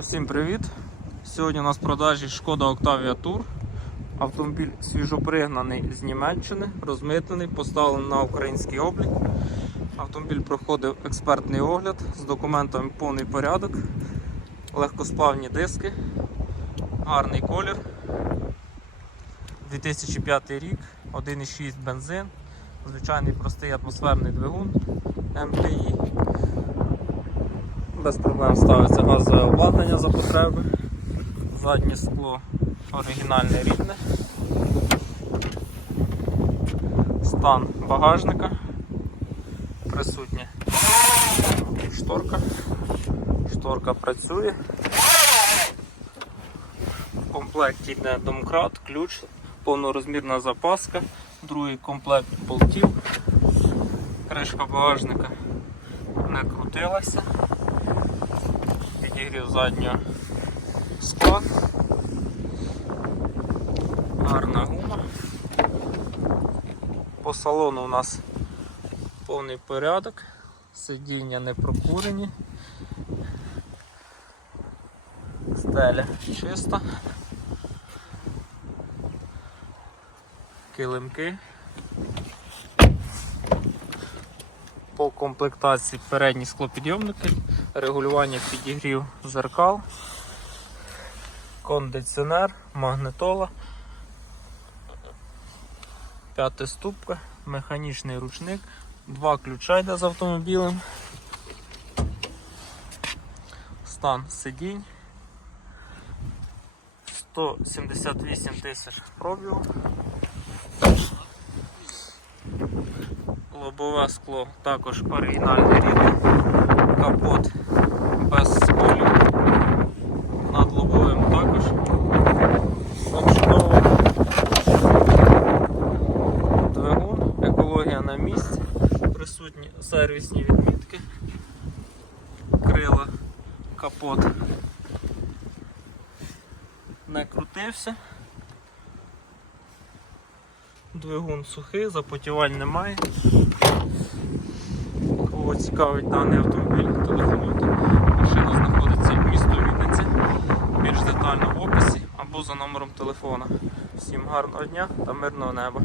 Усім привіт! Сьогодні у нас в продажі Шкода Octavia Tour. Автомобіль свіжопригнаний з Німеччини, розмитнений, поставлений на український облік. Автомобіль проходив експертний огляд з документами повний порядок, легкосплавні диски, гарний колір. 2005 рік, 1,6 бензин, звичайний простий атмосферний двигун МТІ. Без проблем ставиться газове обладнання за потреби. Заднє скло оригінальне рідне. Стан багажника. Присутня шторка. Шторка працює. В комплекті йде домкрат, ключ, повнорозмірна запаска, другий комплект болтів. Кришка багажника не крутилася підігрів заднього скла. Гарна гума. По салону у нас повний порядок, сидіння не прокурені, стеля чиста, килимки. Комплектації передні склопідйомники, регулювання підігрів зеркал, кондиціонер, магнитола, п'ятиступка, механічний ручник, два ключа йде з автомобілем, стан сидінь, 178 тисяч пробігу. Лобове скло також оригінальне рідне, капот без сколів, над лобовим також. Обшановий двигун, екологія на місці, присутні сервісні відмітки, крила, капот. Не крутився. Двигун сухий, запотівань немає. Кого цікавить даний автомобіль, телефонуйте. Машина знаходиться в місто Вінниці. більш детально в описі або за номером телефона. Всім гарного дня та мирного неба.